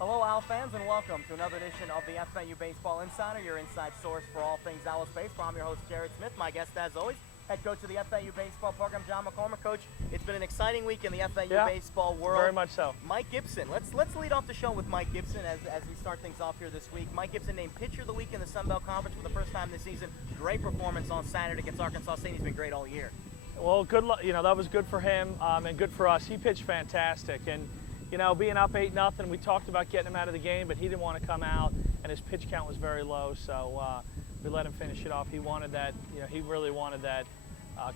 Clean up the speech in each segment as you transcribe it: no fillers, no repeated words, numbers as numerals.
Hello, Owl fans, and welcome to another edition of the FAU Baseball Insider, your inside source for all things Owls baseball. I'm your host, Jared Smith. My guest, as always, head coach of the FAU baseball program, John McCormick. Coach, it's been an exciting week in the FAU baseball world. Very much so. Mike Gipson. Let's lead off the show with Mike Gipson as we start things off here this week. Mike Gipson named Pitcher of the Week in the Sun Belt Conference for the first time this season. Great performance on Saturday against Arkansas State. He's been great all year. Well, good luck. That was good for him and good for us. He pitched fantastic, and being up 8-0, we talked about getting him out of the game, but he didn't want to come out, and his pitch count was very low, so we let him finish it off. He wanted that. He really wanted that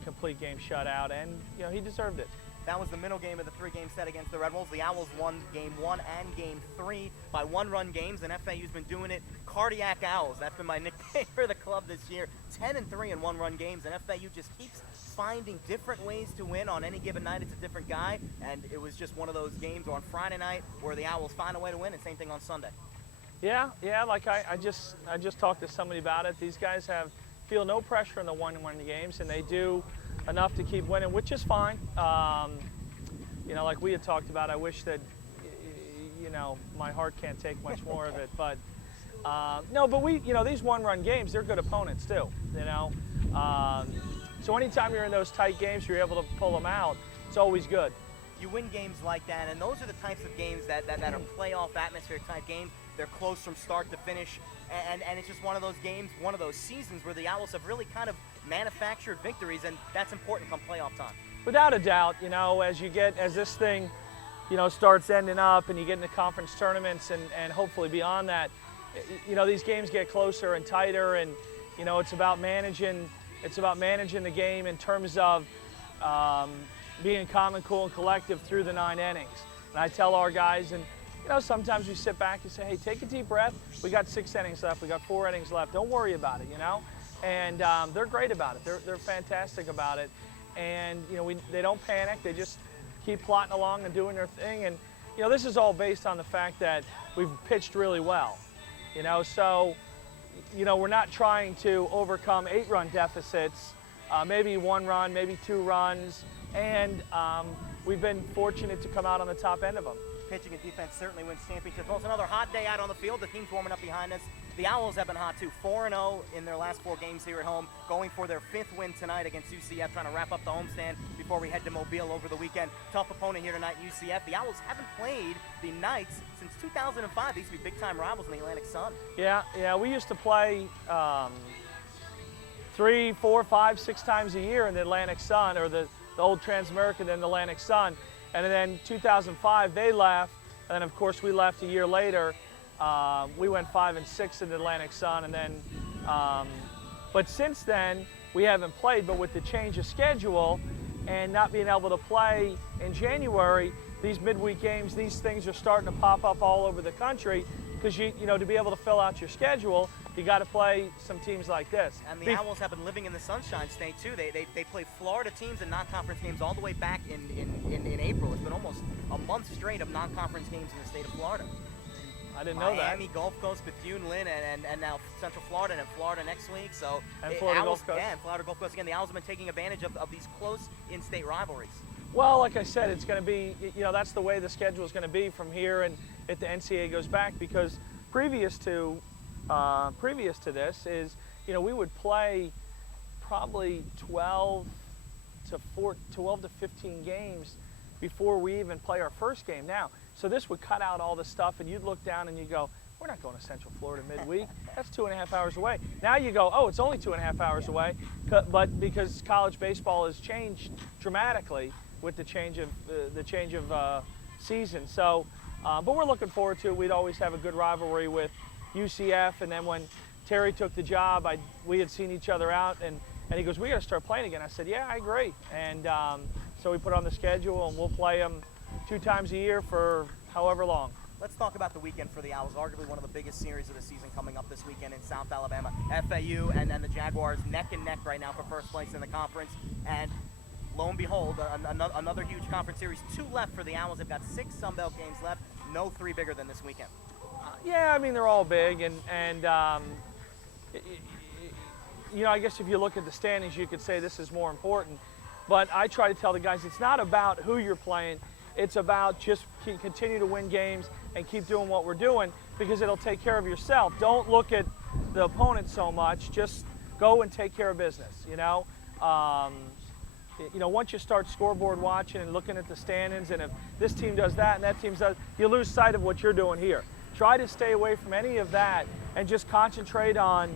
complete game shutout, and he deserved it. That was the middle game of the three-game set against the Red Wolves. The Owls won Game 1 and Game 3 by one-run games, and FAU's been doing it. Cardiac Owls, that's been my nickname for the club this year. 10-3 in one-run games, and FAU just keeps finding different ways to win. On any given night, it's a different guy, and it was just one of those games on Friday night where the Owls find a way to win, and same thing on Sunday. Yeah, like I just talked to somebody about it. These guys feel no pressure in the one-on-one games, and they do enough to keep winning, which is fine. Like we had talked about, I wish that, my heart can't take much more of it. But no, but these one-run games, they're good opponents too. So anytime you're in those tight games, you're able to pull them out. It's always good. You win games like that, and those are the types of games that are playoff atmosphere type games. They're close from start to finish, and it's just one of those games, one of those seasons where the Owls have really kind of manufactured victories, and that's important come playoff time. Without a doubt, as this thing, starts ending up and you get into conference tournaments and hopefully beyond that, these games get closer and tighter, and it's about managing the game in terms of being calm and cool and collective through the 9 innings. And I tell our guys, and sometimes we sit back and say, hey, take a deep breath. We got 6 innings left. We got 4 innings left. Don't worry about it, And they're great about it. They're fantastic about it. And they don't panic. They just keep plotting along and doing their thing. And this is all based on the fact that we've pitched really well. So we're not trying to overcome 8-run deficits. Maybe 1 run, maybe 2 runs, and we've been fortunate to come out on the top end of them. Pitching and defense certainly wins championships. Well, it's another hot day out on the field. The team's warming up behind us. The Owls have been hot too. 4-0 in their last 4 games here at home, going for their 5th win tonight against UCF, trying to wrap up the homestand before we head to Mobile over the weekend. Tough opponent here tonight, UCF. The Owls haven't played the Knights since 2005. These used to be big-time rivals in the Atlantic Sun. Yeah, we used to play 3, 4, 5, 6 times a year in the Atlantic Sun, or the old Transamerica, then the Atlantic Sun. And then 2005, they left, and then of course we left a year later. We went 5 and 6 in the Atlantic Sun, and then, but since then we haven't played. But with the change of schedule and not being able to play in January, these midweek games, these things are starting to pop up all over the country, because to be able to fill out your schedule, you got to play some teams like this. And the Owls have been living in the Sunshine State too. They play Florida teams in non-conference games all the way back in April. It's been almost a month straight of non-conference games in the state of Florida. I didn't know that. Miami, Gulf Coast, Bethune, Lynn, and now Central Florida, and Florida next week. So and Florida Owls, Gulf Coast. Yeah, and Florida Gulf Coast again. The Owls have been taking advantage of these close in-state rivalries. Well, like I said, it's going to be, that's the way the schedule is going to be from here, and if the NCAA goes back, because previous to this is, we would play probably 12 to 15 games before we even play our first game now. So this would cut out all the stuff, and you'd look down and you go, we're not going to Central Florida midweek. That's 2.5 hours away. Now you go, oh, it's only 2.5 hours away, but because college baseball has changed dramatically with the change of season. So, but we're looking forward to it. We'd always have a good rivalry with UCF, and then when Terry took the job, we had seen each other out, and he goes, we got to start playing again. I said, yeah, I agree. And so we put on the schedule, and we'll play them 2 times a year for however long. Let's talk about the weekend for the Owls, arguably one of the biggest series of the season coming up this weekend in South Alabama. FAU and the Jaguars neck and neck right now for first place in the conference. And lo and behold, another huge conference series. 2 left for the Owls. They've got 6 Sun Belt games left. No 3 bigger than this weekend. Yeah, I mean, they're all big. And I guess if you look at the standings, you could say this is more important. But I try to tell the guys, it's not about who you're playing. It's about just continue to win games and keep doing what we're doing, because it'll take care of yourself. Don't look at the opponent so much. Just go and take care of business, you know. Once you start scoreboard watching and looking at the standings, and if this team does that and that team does, you lose sight of what you're doing here. Try to stay away from any of that and just concentrate on,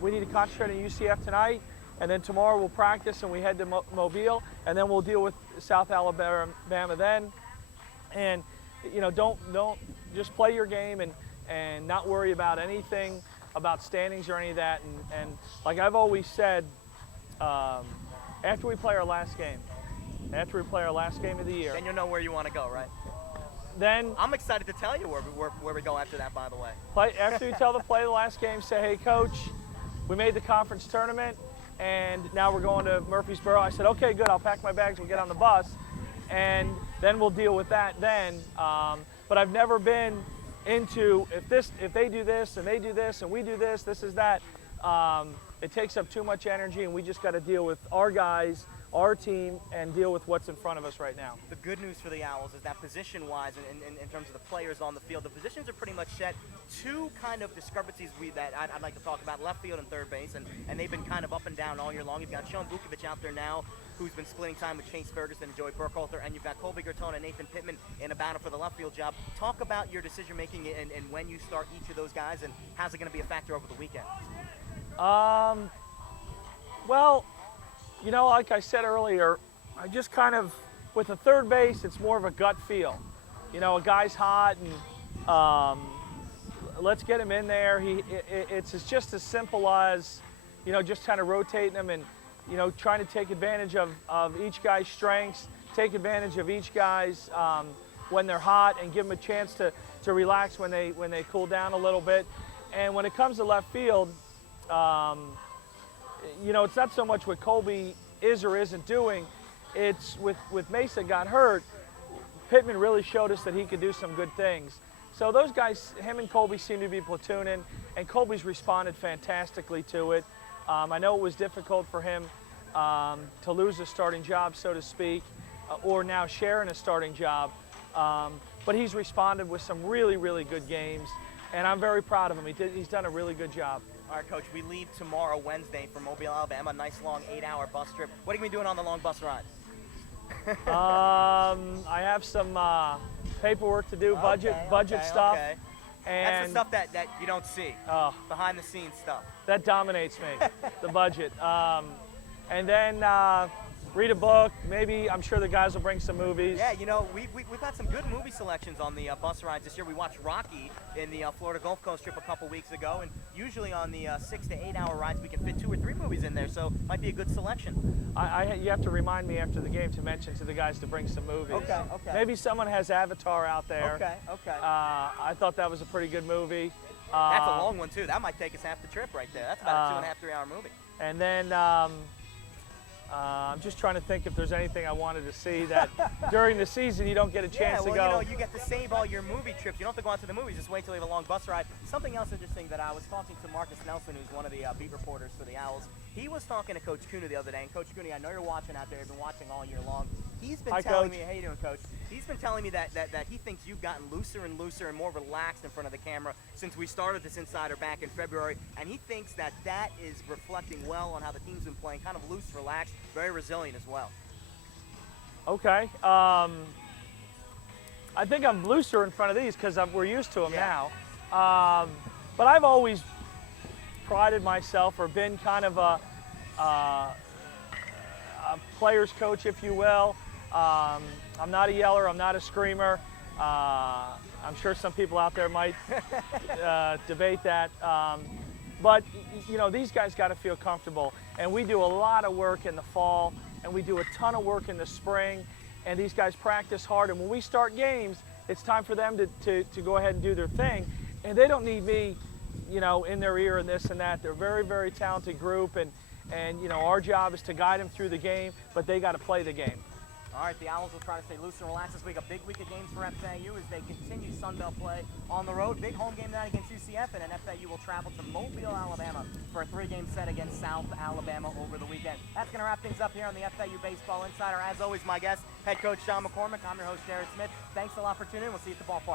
we need to concentrate on UCF tonight, and then tomorrow we'll practice and we head to Mobile, and then we'll deal with South Alabama then. And, don't just play your game and not worry about anything about standings or any of that. And like I've always said, after we play our last game of the year, then you'll know where you want to go, right? Then I'm excited to tell you where we go after that, by the way. After you play the last game, say, hey, Coach, we made the conference tournament, and now we're going to Murfreesboro. I said, okay, good, I'll pack my bags, we'll get on the bus, and then we'll deal with that then. But I've never been into, if they do this, and they do this, and we do this, this is that. It takes up too much energy, and we just got to deal with our guys, our team, and deal with what's in front of us right now. The good news for the Owls is that position-wise, in terms of the players on the field, the positions are pretty much set. Two kind of discrepancies that I'd like to talk about: left field and third base, and they've been kind of up and down all year long. You've got Sean Vukovic out there now, who's been splitting time with Chase Ferguson and Joey Burkhalter, and you've got Colby Gertone and Nathan Pittman in a battle for the left field job. Talk about your decision-making and when you start each of those guys, and how's it going to be a factor over the weekend? Well, like I said earlier, I just kind of, with the third base, it's more of a gut feel. A guy's hot, and let's get him in there. It's just as simple as, just kind of rotating him and, trying to take advantage of each guy's strengths, take advantage of each guy's when they're hot, and give them a chance to relax when they cool down a little bit. And when it comes to left field, it's not so much what Colby is or isn't doing. It's with Mesa got hurt, Pittman really showed us that he could do some good things. So those guys, him and Colby, seem to be platooning, and Colby's responded fantastically to it. I know it was difficult for him to lose a starting job, so to speak, or now sharing a starting job, but he's responded with some really, really good games, and I'm very proud of him. He's done a really good job. All right, Coach, we leave tomorrow, Wednesday, for Mobile, Alabama, a nice long 8-hour bus trip. What are you going to be doing on the long bus ride? I have some paperwork to do, budget stuff. Okay. And that's the stuff that you don't see, behind-the-scenes stuff. That dominates me, the budget. And then read a book. Maybe, I'm sure the guys will bring some movies. Yeah, we've had some good movie selections on the bus rides this year. We watched Rocky in the Florida Gulf Coast trip a couple weeks ago, and usually on the 6 to 8 hour rides we can fit 2 or 3 movies in there, so might be a good selection. You have to remind me after the game to mention to the guys to bring some movies. Okay. Maybe someone has Avatar out there. Okay. I thought that was a pretty good movie. That's a long one too. That might take us half the trip right there. That's about a 2.5 to 3 hour movie. And then I'm just trying to think if there's anything I wanted to see that during the season you don't get a chance to go. You get to save all your movie trips. You don't have to go out to the movies. Just wait till you have a long bus ride. Something else interesting that I was talking to Marcus Nelson, who's one of the beat reporters for the Owls. He was talking to Coach Cooney the other day, and Coach Cooney, I know you're watching out there. You've been watching all year long. He's been telling me, how you doing, Coach? He's been telling me that he thinks you've gotten looser and looser and more relaxed in front of the camera since we started this Insider back in February, and he thinks that is reflecting well on how the team's been playing, kind of loose, relaxed, very resilient as well. Okay. I think I'm looser in front of these because we're used to them now. But I've always prided myself or been kind of a player's coach, if you will. I'm not a yeller, I'm not a screamer. I'm sure some people out there might debate that. But these guys got to feel comfortable. And we do a lot of work in the fall, and we do a ton of work in the spring, and these guys practice hard. And when we start games, it's time for them to go ahead and do their thing. And they don't need me, in their ear and this and that. They're a very, very talented group, and our job is to guide them through the game, but they got to play the game. All All right, the Owls will try to stay loose and relaxed this week. A big week of games for FAU as they continue Sun Belt play on the road. Big home game tonight against UCF, and then FAU will travel to Mobile, Alabama for a 3-game set against South Alabama over the weekend. That's going to wrap things up here on the FAU Baseball Insider. As always, my guest, head coach John McCormick. I'm your host, Jared Smith. Thanks a lot for tuning in. We'll see you at the ballpark.